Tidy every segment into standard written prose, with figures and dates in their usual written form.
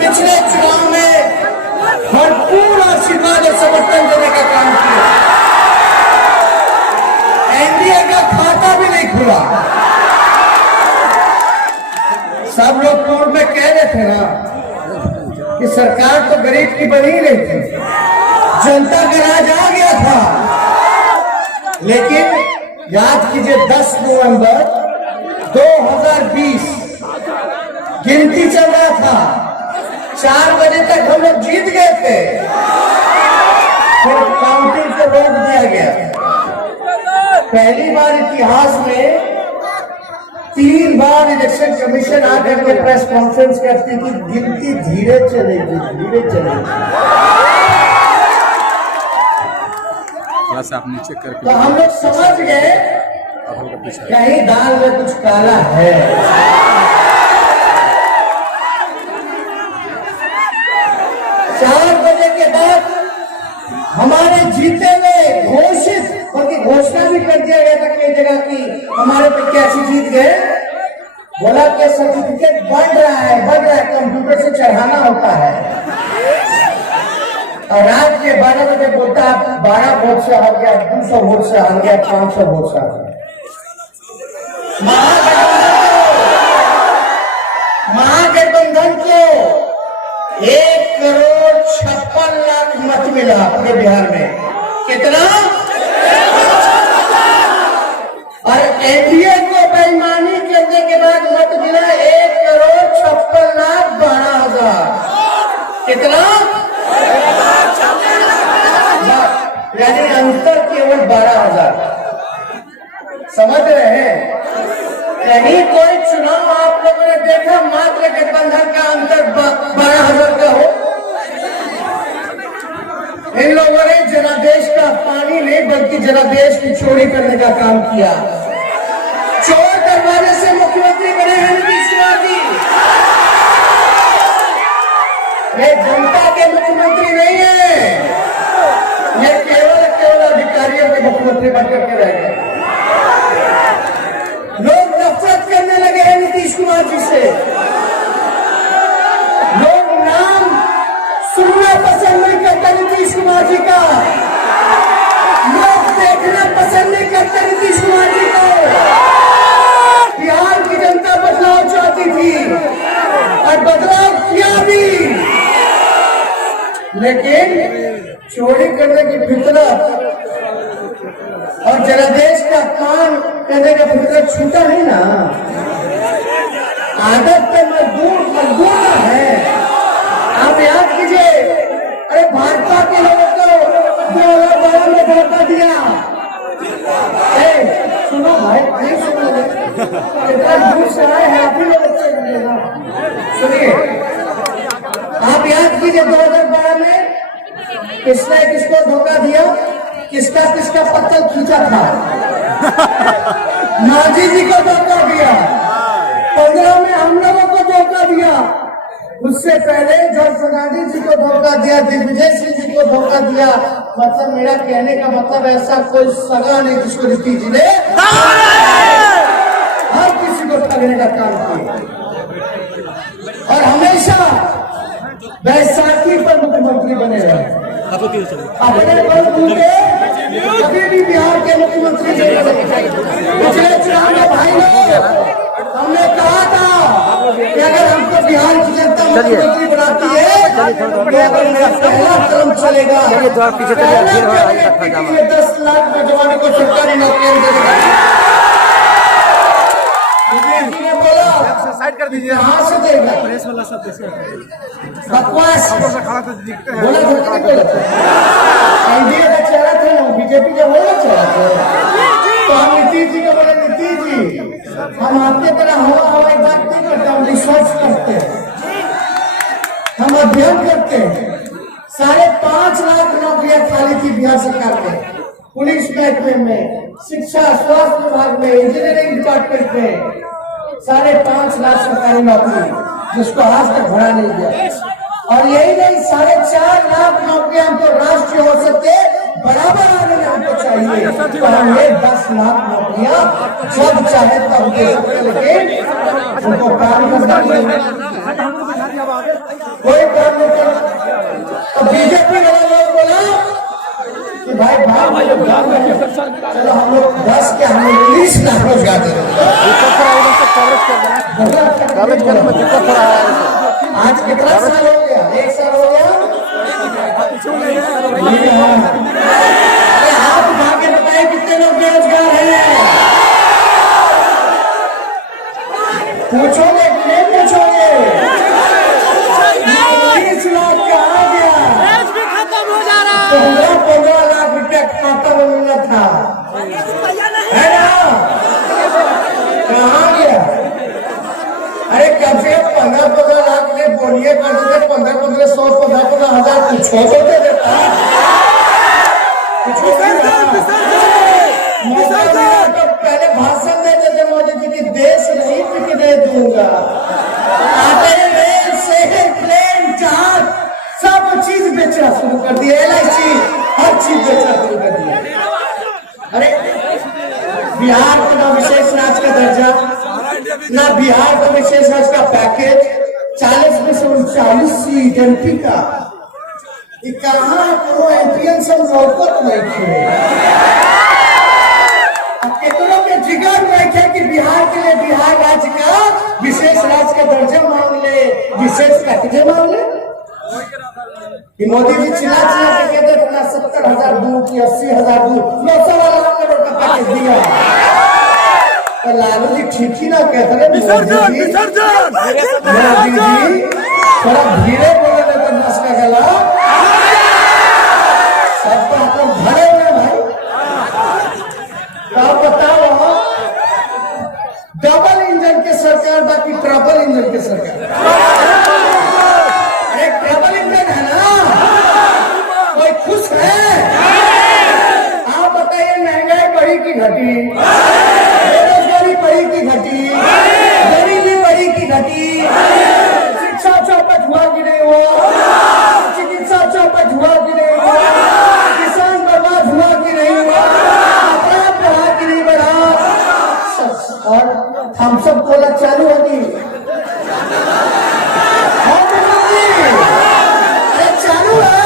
पिछले चुनाव में भरपूर आशीर्वाद और समर्थन देने का काम किया। एनडीए का खाता भी नहीं खुला। सब लोग पूर्व में कह रहे थे ना कि सरकार तो गरीब की बन ही रही थी, जनता का राज आ गया था। लेकिन याद कीजिए 10 नवंबर 2020 गिनती चल रहा था, 4 बजे तक हम लोग जीत गए थे, फिर काउंटिंग को रोक दिया गया। पहली बार इतिहास में 3 बार इलेक्शन कमीशन आकर के प्रेस कॉन्फ्रेंस करती थी, गिनती धीरे चलेगी, धीरे चलेगी। आप नीचे करके तो हम लोग समझ गए कहीं दाल में कुछ काला है। 4 बजे के बाद हमारे जीते में घोषित, बल्कि घोषणा भी कर दिया गया था कई जगह की हमारे प्रत्याशी जीत गए। बोला कि सर्टिफिकेट बढ़ रहा है, कंप्यूटर से चढ़ाना होता है। और रात के 12 बजे बोलता 12 वोट से हार गया, 200 वोट से हार गया, 500 वोट से हार गया। महागठबंधन को 1,56,00,000 मत मिला पूरे बिहार में। कितना? और एनडीए को बेईमानी करने के बाद मत मिला 1,56,12,000। कितना? यानी अंतर केवल 12,000। समझ रहे हैं? कहीं कोई चुनाव आप लोगों ने देखा मात्र गठबंधन का अंतर 12,000 का हो? इन लोगों ने जनादेश का पानी नहीं बल्कि जनादेश की चोरी करने का काम किया। चोर दरवाजे से मुख्यमंत्री बने हैं नीतीश कुमार जी। ये जनता के मुख्यमंत्री नहीं है, ये केवल अधिकारियों के मुख्यमंत्री बनकर के रह गए। लोग नफरत करने लगे हैं नीतीश कुमार जी से। लोग नाम सुनना पसंद नहीं करते नीतीश कुमार जी का, लोग देखना पसंद नहीं करते नीतीश कुमार जी को। बिहार की जनता बदलाव चाहती थी और बदलाव किया भी, लेकिन चोरी करने की फितरत और जनादेश का काम करने का फितरत छूटा नहीं ना। आदत पे मजबूर ना है। आप याद कीजिए, अरे भाजपा के लोगों को 2012 में धोखा दिया। सुनो भाई, नहीं सुनो, कितना दूर से आए हैं आप ही लोग, अच्छे सुनिएगा। सुनिए, आप याद कीजिए 2012 में किसने किसको धोखा दिया, किसका किसका पत्थर खींचा था। नाजी जी को धोखा दिया, 15 में हम लोगों को धोखा दिया, उससे पहले जॉर्ज फर्नांडिस जी को धोखा दिया, दिग्विजय सिंह जी को धोखा दिया। मतलब मेरा कहने का मतलब ऐसा कोई सगा नहीं जिसको नीतीश जी ने हर किसी को ठगने का काम किया। और हमेशा बैसाखी पर मुख्यमंत्री बने रहे। अपने बल बूते कभी भी बिहार के मुख्यमंत्री नहीं बने। पिछले चुनाव में भाई लोग हमने कहा था कि अगर हमको बिहार की जनता मुख्यमंत्री बनाती है तो अगर देगा। ये 10 लाख नौजवानों को सरकारी नौकरियां देगा। मोदी ने बोला साइड कर दीजिए, कहाँ से देगा? प्रेस वाला सब बकवास खड़ा तो दिखता है। बोला एनडीए का चेहरा थे ना, बीजेपी का बोला चेहरा थे। तो हम नीतीश जी को बोले नीतीश जी हम आपके तरह हवाई बात नहीं करते, हम रिसर्च करते हैं, हम अध्ययन करते हैं। 5.5 लाख नौकरियां खाली थी बिहार सरकार में, पुलिस महकमे में, शिक्षा स्वास्थ्य विभाग में, इंजीनियरिंग डिपार्टमेंट में 5.5 लाख सरकारी नौकरी, जिसको आज तक भरा नहीं गया। और यही नहीं, 4.5 लाख नौकरियां हमको राष्ट्रीय औसत के बराबर आने में हमको चाहिए। तो हम ये 10 लाख नौकरियां जब चाहे तब दे सकते, लेकिन उनको काम करना कोई काम नहीं करना। तो बीजेपी वाले लोग बोला कि भाई चलो हम लोग 10 के हम लोग 20 लाख रोजगार दे देंगे। आज कितना साल हो गया? 1 साल हो गया। अरे आप उठा के बताए कितने लोग बेरोजगार हैं? पूछोगे कि नहीं पूछोगे? 30 लाख का आ गया, 15 लाख रुपया खाता में मिलना था, है ना? कहाँ गया? अरे कम से कम 15 लाख में बोलिए कर देते, 15 100 15 हजार कुछ हो तो दे देता। पहले भाषण देते थे मोदी जी की, देश नहीं बिकने दूंगा। आटे रेल शहर प्लेन जहाज सब चीज बेचना शुरू कर दिया, LIC हर चीज बेचना शुरू कर दिया। अरे बिहार को ना विशेष राज्य का दर्जा, ना बिहार को विशेष राज्य का पैकेज, 40 में से 39 सीट MP का, कहाँ एमपीएन से नौकत नहीं थे। कितनों के जिगर में थे कि बिहार के लिए बिहार राज्य का विशेष राज्य का दर्जा मांग ले, विशेष पैकेज मांग ले। मोदी जी चिल्ला के कहते थे ना 70,000 दूं की 80,000 दूं, 900 करोड़ का पैकेज दिया। तो लालू जी ठीक ही ना कहते रहे, मोदी जी थोड़ा धीरे बोले तो नस का गला सबको हम भरे हुए भाई। तो बताओ, डबल इंजन के सरकार बाकी ट्रबल इंजन के सरकार। अरे ट्रबल इंजन है ना, कोई खुश है? आप बताइए, महंगाई बढ़ी की घटी, बेरोजगारी बढ़ी की घटी, गरीबी बढ़ी की घटी, शिक्षा चौपट हुआ कि नहीं हुआ, चिकित्सा चौपट हुआ कि नहीं हुआ, किसान बर्बाद हुआ कि नहीं हुआ, अपराध बढ़ा कि नहीं बढ़ा, और हम सब बोला चालू होगी। अरे चालू है,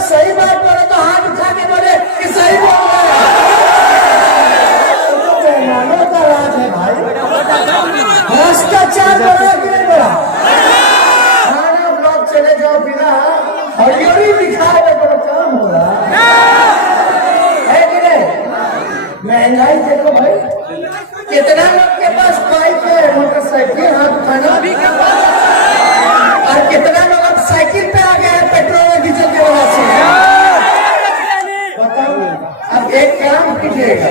सही बात बोले तो हाथ उठा के बोले कि सही बोल रहे हैं। बेईमानों का राज है भाई, भ्रष्टाचार बढ़ा कि नहीं बढ़ा? थाना ब्लॉक चले जाओ, बिना हरियरी दिखाए में बड़ा काम हो रहा है कि नहीं? महंगाई देखो भाई, कितना लोग के पास बाइक है, मोटरसाइकिल, हाथ उठाना, और कितना लोग अब साइकिल पे आ गए हैं पेट्रोल और डीजल के वजह से। बताओ, अब एक काम कीजिएगा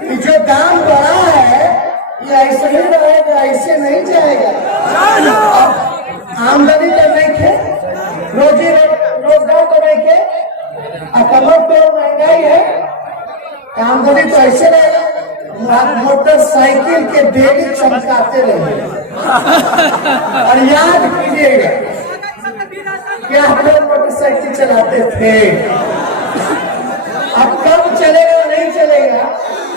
कि जो दाम बढ़ा है ये ऐसे ही रहेगा, ऐसे नहीं जाएगा। आमदनी तो नहीं थे, रोजी रोजगार तो नहीं थे, कमर पे महंगाई है, आमदनी तो ऐसे रहेगा। मोटरसाइकिल के डेली चमकाते रहे, और याद कीजिएगा कि आप लोग मोटरसाइकिल चलाते थे, अब कब चलेगा नहीं चलेगा?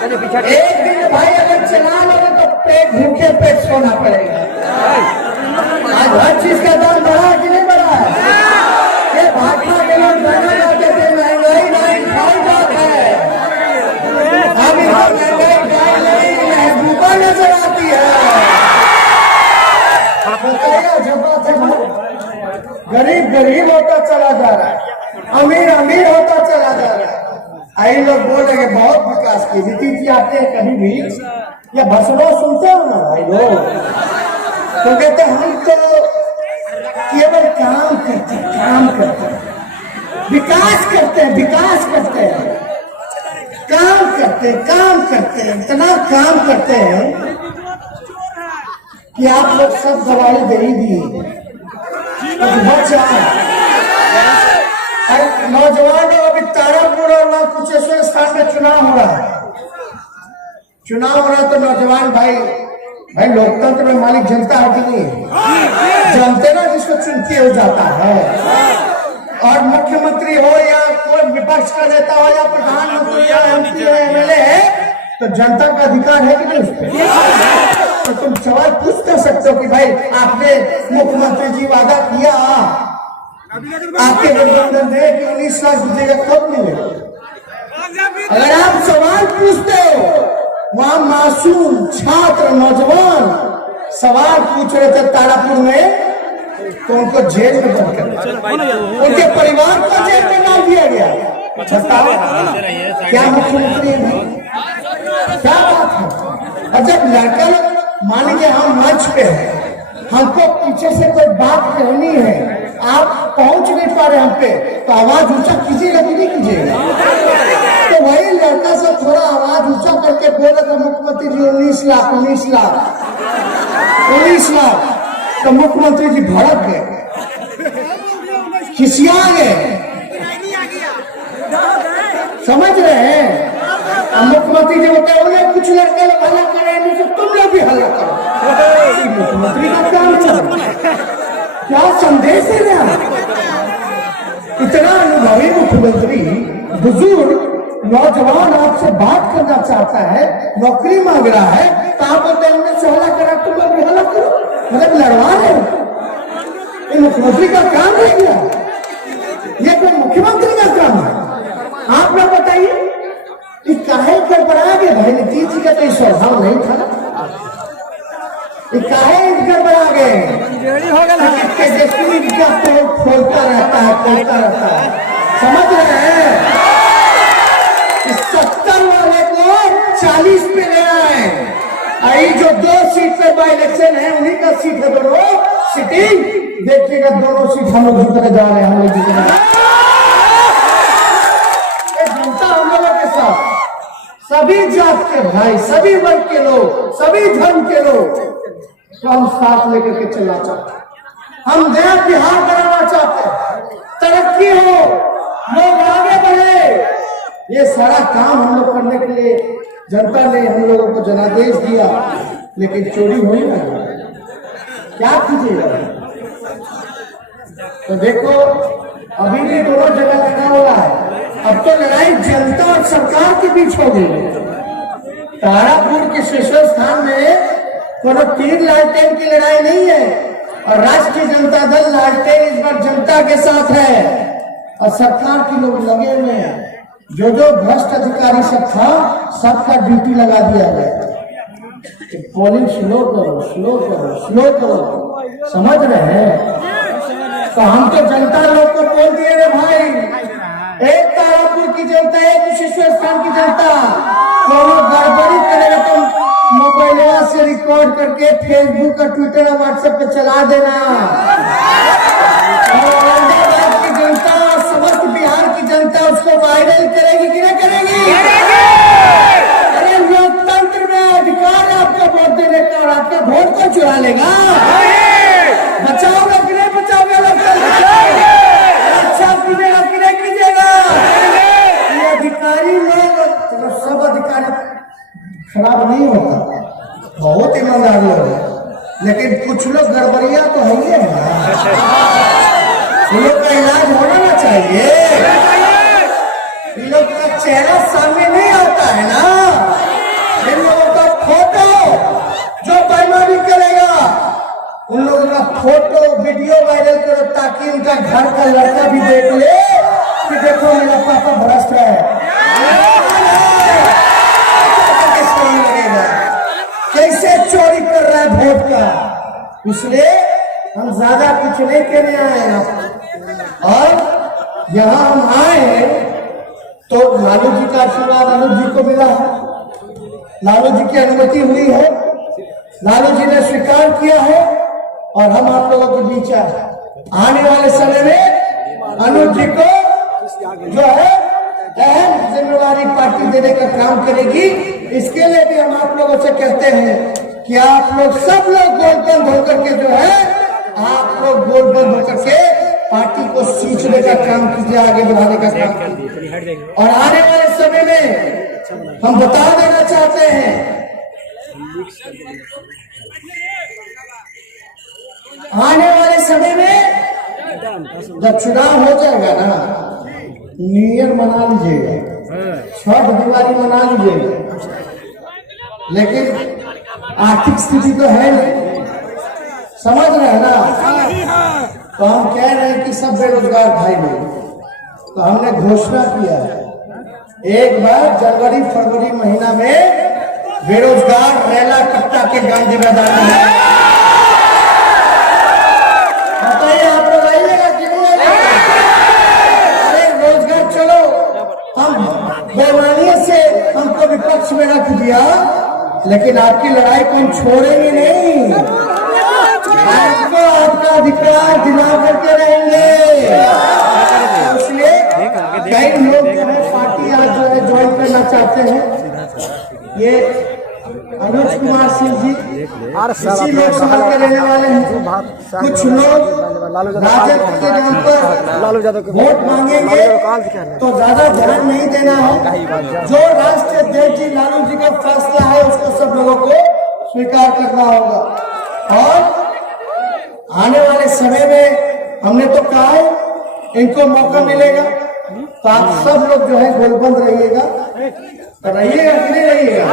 एक दिन भाई अगर चला लोगे तो पेट भूखे पेट सोना पड़ेगा। आज हर चीज का दाम बढ़ा कि नहीं बढ़ा है? ये भाजपा के लोग बढ़ा जाते थे, महंगाई नहीं खाई जात है। अब इधर महंगाई खाई नहीं, महबूबा नजर आती है। बताइए, जब गरीब गरीब होता चला आई लोग बोल रहे हैं बहुत विकास की। नीतीश जी आते हैं कभी भी या भाषणों सुनते हो ना भाई लोग, तो कहते हैं हम तो केवल काम करते हैं, काम करते हैं, विकास करते हैं, विकास करते हैं, काम करते हैं, काम करते हैं, इतना काम करते हैं कि आप लोग सब दवाई दे ही दिए। बच्चा नौजवान अभी तारापुर और कुशेश्वर स्थान में चुनाव हो रहा है, चुनाव हो रहा है तो नौजवान भाई लोकतंत्र में मालिक जनता है कि नहीं? जानते ना जिसको चुनती हो जाता है। और मुख्यमंत्री हो या कोई विपक्ष का नेता हो या प्रधानमंत्री या MP या MLA है तो जनता का अधिकार है कि नहीं उस पर? तो तुम सवाल पूछ कर सकते हो कि भाई आपने मुख्यमंत्री जी वादा किया आपके गठबंधन ने कि 19 लाख दीजिएगा, कब मिलेगा? अगर आप सवाल पूछते हो, वहां मासूम छात्र नौजवान सवाल पूछ रहे थे तारापुर में, तो उनको जेल में बंद कर, उनके परिवार को जेल में डाल दिया गया। बताओ क्या मुख्यमंत्री है? क्या बात है? और जब लड़का मान लीजिए हम मंच पे हैं, हमको पीछे से कोई बात कहनी है, आप पहुंच नहीं पा रहे हम पे, तो आवाज ऊंचा कीजिएगा कि नहीं कीजिएगा? तो वही लड़का से थोड़ा आवाज ऊंचा करके बोला था मुख्यमंत्री जी 19 लाख 19 लाख 19 लाख, तो मुख्यमंत्री जी भड़क गए, खिसिया गए, समझ रहे हैं? मुख्यमंत्री जी बताए उन्हें कुछ लड़के लोग हल्ला कर रहे हैं, तुम लोग भी हल्ला करो। मुख्यमंत्री का काम चल, क्या संदेश है ना? इतना अनुभवी मुख्यमंत्री, बुजुर्ग नौजवान आपसे बात करना चाहता है, नौकरी मांग रहा है, तो आप बोलते हैं उन्हें हल्ला करा, तुम लोग भी हल्ला करो, मतलब लड़वा रहे हो। ये मुख्यमंत्री का काम है क्या? ये कोई मुख्यमंत्री का काम है? आप लोग बताइए कि काहे गड़बड़ा गए भाई? नीतीश जी का तो स्वभाव नहीं था, काहे गड़बड़ा गए? खोलता रहता है, खोलता रहता है, समझ रहे हैं? 70 वाले को 40 पे ले आए, आई जो 2 सीट पे बाई इलेक्शन है उन्हीं का सीट है, दोनों सिटिंग देखिएगा, दोनों सीट हम लोग जीतने जा रहे हैं, हम लोग जीतने। जनता हम लोगों के साथ, सभी जात के भाई, सभी वर्ग के लोग, सभी धर्म के लोग तो हम साथ लेकर के चलना चाहते हैं। हम नया बिहार बनाना चाहते हैं, तरक्की हो, लोग आगे बढ़े। ये सारा काम हम लोग करने के लिए जनता ने हम लोगों को जनादेश दिया, लेकिन चोरी हुई ना, क्या कीजिएगा? तो देखो अभी भी दोनों जगह लगा हुआ है, अब तो लड़ाई जनता और सरकार के बीच हो गई। तारापुर के शीर्ष स्थान में कोनो तीर लालटेन की लड़ाई नहीं है, और राष्ट्रीय जनता दल लालटेन इस बार जनता के साथ है, और सरकार के लोग लगे हुए हैं। जो भ्रष्ट अधिकारी सब था, सबका ड्यूटी लगा दिया गया। पोलिंग स्लो करो, स्लो करो, स्लो करो, समझ रहे हैं? तो हम तो जनता लोग को बोल दिए रे भाई, एक तारापुर की जनता, एक कुशेश्वर स्थान की जनता, कोनो गड़बड़ी करेगा तो मोबाइल से रिकॉर्ड करके फेसबुक और ट्विटर और व्हाट्सएप पे चला देना। और औरंगाबाद की जनता और समस्त बिहार की जनता उसको वायरल करेगी कि नहीं करेगी? अरे लोकतंत्र में अधिकार है आपका वोट देने का, और आपका वोट को चुरा लेगा? बचाओगे कि नहीं बचाओगे? अच्छा कीजिएगा कि नहीं कीजिएगा? ये अधिकारी लोग, सब अधिकारी खराब नहीं होता, बहुत ईमानदार लोग हैं, लेकिन कुछ लोग गड़बड़िया तो है ही है ना, इन लोग का इलाज होना ना चाहिए। इन लोग का चेहरा सामने नहीं आता है ना, इन लोगों का फोटो जो बेईमानी करेगा उन लोगों का फोटो वीडियो वायरल करो, ताकि उनका घर का लड़का भी देख ले कि देखो मेरा पापा भ्रष्ट है। कैसे चोरी कर रहा है वोट का, इसलिए हम ज्यादा कुछ नहीं कहने आए हैं। और यहाँ हम आए हैं तो लालू जी का आशीर्वाद अनुज जी को मिला है, लालू जी की अनुमति हुई है, लालू जी ने स्वीकार किया है और हम आप लोगों के बीच आने वाले समय में अनुज जी को जो है अहम जिम्मेवारी पार्टी देने का काम करेगी। इसके लिए भी हम आप लोगों से कहते हैं कि आप लोग सब लोग गोलबंद होकर के जो है आप लोग गोलबंद होकर के पार्टी को सींचने का काम कीजिए, आगे बढ़ाने का काम कीजिए। और आने वाले समय में हम बता देना चाहते हैं, आने वाले समय में जब चुनाव हो जाएगा ना, न्यू ईयर मना लीजिएगा, छठ दिवाली मना लीजिएगा, लेकिन आर्थिक स्थिति तो है नहीं, समझ रहे हैं ना। तो हम कह रहे हैं कि सब बेरोजगार भाई लोग, तो हमने घोषणा किया है एक बार जनवरी फरवरी महीना में बेरोजगार रेला कट्टा के गांधी मैदान में। बताइए आप लोग आइएगा कि नहीं आइएगा? अरे रोजगार, चलो हम बेईमानी से हमको विपक्ष में रख दिया, लेकिन आपकी लड़ाई को हम छोड़ेंगे नहीं, आपको आपका अधिकार दिला करके रहेंगे। इसलिए कई लोग जो है पार्टी आज जो है ज्वाइन करना चाहते हैं। ये अनुज कुमार सिंह जी इसी लोकसभा के रहने वाले हैं। कुछ लोग राजद के नाम पर वोट मांगेंगे तो ज्यादा ध्यान नहीं देना है। जो राष्ट्रीय अध्यक्ष जी लालू जी का फैसला है उसको सब लोगों को स्वीकार करना होगा। और आने वाले समय में हमने तो कहा है इनको मौका मिलेगा, तो आप सब लोग जो है गोलबंद रहिएगा, तो रहिएगा कि नहीं रहिएगा?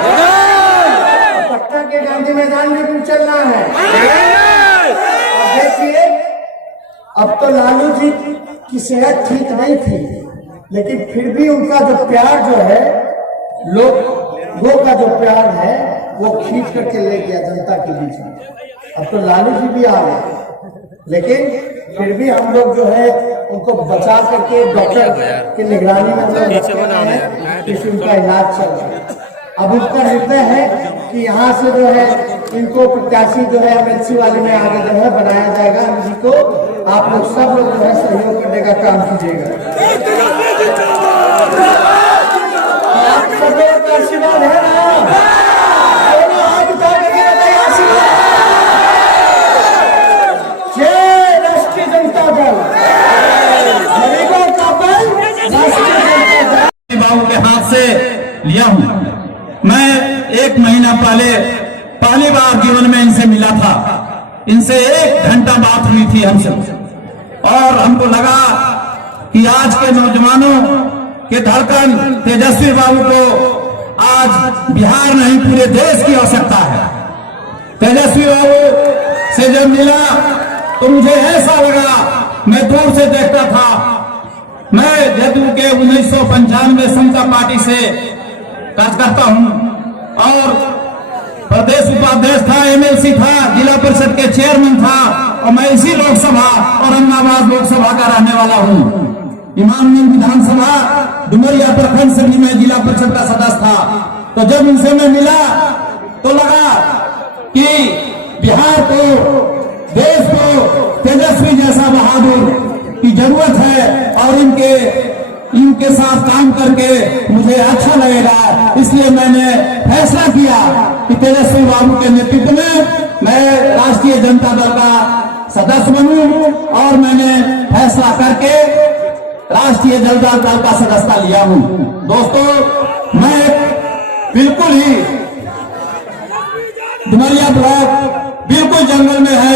पटना के गांधी मैदान में भी चलना है। देखिए अब तो लालू जी की सेहत ठीक नहीं थी, लेकिन फिर भी उनका जो प्यार जो है, लोगों का जो प्यार है वो खींच करके ले गया जनता के बीच में। अब तो लालू जी भी आ गए, लेकिन फिर भी हम लोग जो है उनको बचा करके डॉक्टर की निगरानी में हम लोग रखते हैं, किसी उनका इलाज चल रहा है। अब उनका निर्णय है कि यहाँ से जो है इनको प्रत्याशी जो है एमएलसी वाले में आगे जो है बनाया जाएगा। इसी को आप लोग सब लोग जो है सहयोग करने का काम कीजिएगा। आप सब लोग का आशीर्वाद है ना? हाथ उठा करके बताइए आशीर्वाद। जय राष्ट्रीय जनता दल, गरीबों का बल राष्ट्रीय जनता दल। बाबू के हाथ से लिया हूं। मैं एक महीना पहली बार जीवन में इनसे मिला था। इनसे 1 घंटा बात हुई थी हमसे, और हमको लगा कि आज के नौजवानों के धड़कन तेजस्वी बाबू को आज बिहार नहीं पूरे देश की आवश्यकता है। तेजस्वी बाबू से जब मिला तो मुझे ऐसा लगा, मैं दूर से देखता था। मैं जदयू के 1995 समता पार्टी से कार्यकर्ता हूं और प्रदेश उपाध्यक्ष था, एमएलसी था, जिला परिषद के चेयरमैन था, और मैं इसी लोकसभा औरंगाबाद लोकसभा का रहने वाला हूं। इमामगंज विधानसभा डुमरिया प्रखंड से भी मैं जिला परिषद का सदस्य था। तो जब इनसे मैं मिला तो लगा कि बिहार को, देश को तेजस्वी जैसा बहादुर की जरूरत है, और इनके साथ काम करके मुझे अच्छा लगेगा। इसलिए मैंने फैसला किया कि तेजस्वी बाबू के नेतृत्व में मैं राष्ट्रीय जनता दल का सदस्य बनूं, और मैंने फैसला करके राष्ट्रीय जनता दल का सदस्यता लिया हूं। दोस्तों, मैं बिल्कुल ही डुमरिया ब्लॉक बिल्कुल जंगल में है,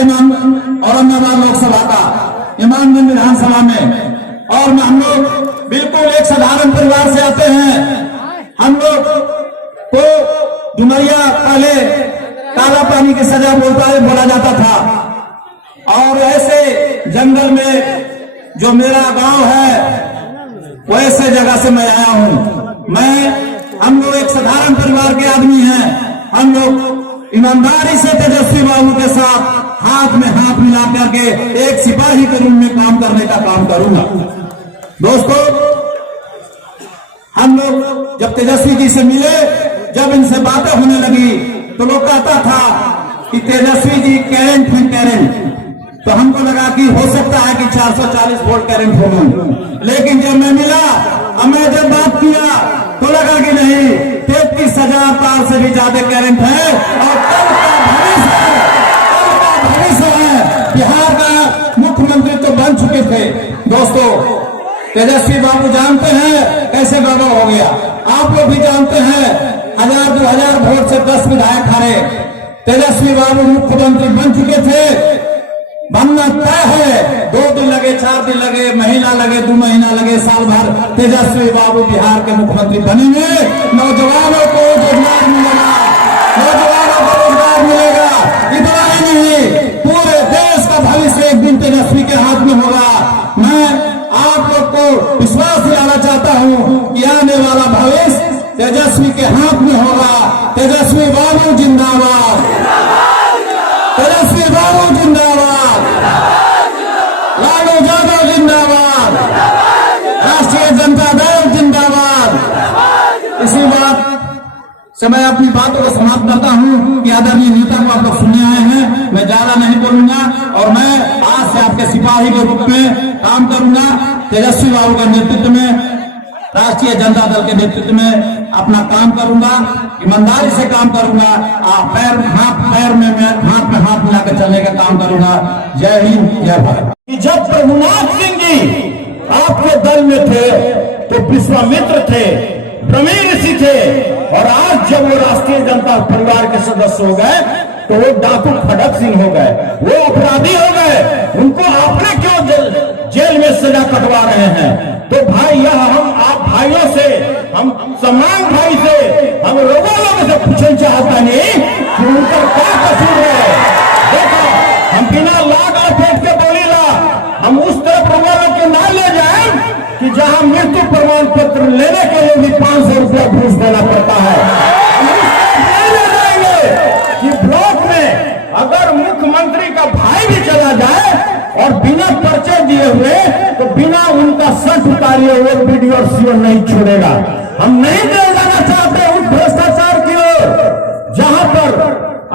औरंगाबाद लोकसभा का इमामगंज विधानसभा में, और हम लोग बिल्कुल एक साधारण परिवार से आते हैं। हम लोग को डुमरिया पहले काला पानी की सजा बोला जाता था, और ऐसे जंगल में जो मेरा गांव है वैसे जगह से मैं आया हूं। हम लोग एक साधारण परिवार के आदमी हैं। हम लोग ईमानदारी से तेजस्वी बाबू के साथ हाथ में हाथ मिला करके एक सिपाही के रूप में काम करने का काम करूंगा। दोस्तों, जब तेजस्वी जी से मिले, जब इनसे बातें होने लगी तो लोग कहता था कि तेजस्वी जी करेंट हैं करेंट। तो हमको लगा कि हो सकता है कि 440 वोल्ट करंट होगा, लेकिन जब मैं मिला और मैं जब बात किया तो लगा कि नहीं, 33,000 तार से भी ज्यादा करंट है और कल का भविष्य है। बिहार का मुख्यमंत्री तो बन चुके थे दोस्तों, तेजस्वी बाबू जानते हैं कैसे गड़बड़ हो गया, आप लोग भी जानते हैं। 1000-2000 वोट से 10 विधायक हारे, तेजस्वी बाबू मुख्यमंत्री बन चुके थे, बनना तय है। 2 दिन लगे, 4 दिन लगे, महीना लगे, 2 महीना लगे, साल भर, तेजस्वी बाबू बिहार के मुख्यमंत्री बनेंगे। नौजवानों को रोजगार मिलेगा, नौजवानों को रोजगार मिलेगा। इतना ही नहीं, पूरे देश का भविष्य एक दिन तेजस्वी के हाथ में होगा। मैं आप लोग को विश्वास दिलाना चाहता हूं कि आने वाला भविष्य तेजस्वी के हाथ में होगा। तेजस्वी बाबू जिंदाबाद, तेजस्वी बाबू जिंदाबाद, लालू यादव जिंदाबाद, राष्ट्रीय जनता दल जिंदाबाद। इसी बात से मैं अपनी बातों को समाप्त करता हूं कि आदरणीय नेता को आप लोग सुनने आए हैं, मैं ज्यादा नहीं बोलूंगा और मैं आज से आपके सिपाही के रूप में काम करूंगा। तेजस्वी बाबू के नेतृत्व में, राष्ट्रीय जनता दल के नेतृत्व में अपना काम करूंगा, ईमानदारी से काम करूंगा, पैर में हाथ मिलाकर चलने का काम करूंगा। जय हिंद, जय भारत। जब प्रभुनाथ सिंह जी आपके दल में थे तो विश्वामित्र थे, प्रवीण ऋषि थे, और आज जब वो राष्ट्रीय जनता परिवार के सदस्य हो गए तो वो डाकू खड़क सिंह हो गए, वो अपराधी हो गए। उनको आपने क्यों जेल में सजा कटवा रहे हैं? तो भाई, यह हम आप भाइयों से, हम समान भाई से, हम लोगों से पूछना चाहता नहीं कि उनका क्या कसूर है। देखो, हम बिना लाग पेट के बोलीला, हम उस तरफ लोगों के ना ले जाए कि जहां मृत्यु प्रमाण पत्र लेने के लिए भी 500 रुपया घूस देना पड़ता है। हम उस तरफ नहीं ले जाएंगे कि ब्लॉक में अगर मुख्यमंत्री का भाई भी चला जाए और बिना पर्चे दिए हुए, तो बिना उनका शर्ट उतारे हुए वीडियो सीओ नहीं छोड़ेगा। हम नहीं ले जाना चाहते उस भ्रष्टाचार की ओर जहां पर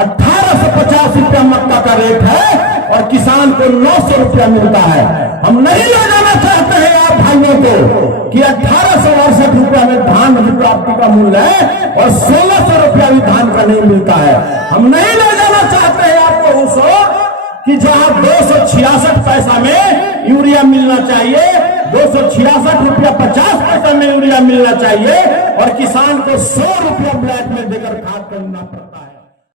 1850 रुपया मक्का का रेट है और किसान को 900 रुपया मिलता है। हम नहीं ले जाना चाहते हैं आप भाइयों को कि 1868 रुपया में धान की प्राप्ति का मूल्य है और 1600 रुपया भी धान का नहीं मिलता है। हम नहीं ले जाना चाहते हैं आपको उस ओर कि जहां 266 पैसा में यूरिया मिलना चाहिए, 266 रुपया 50 पैसा में यूरिया मिलना चाहिए और किसान को 100 रुपया ब्लैक में देकर खाद करना पड़ता है।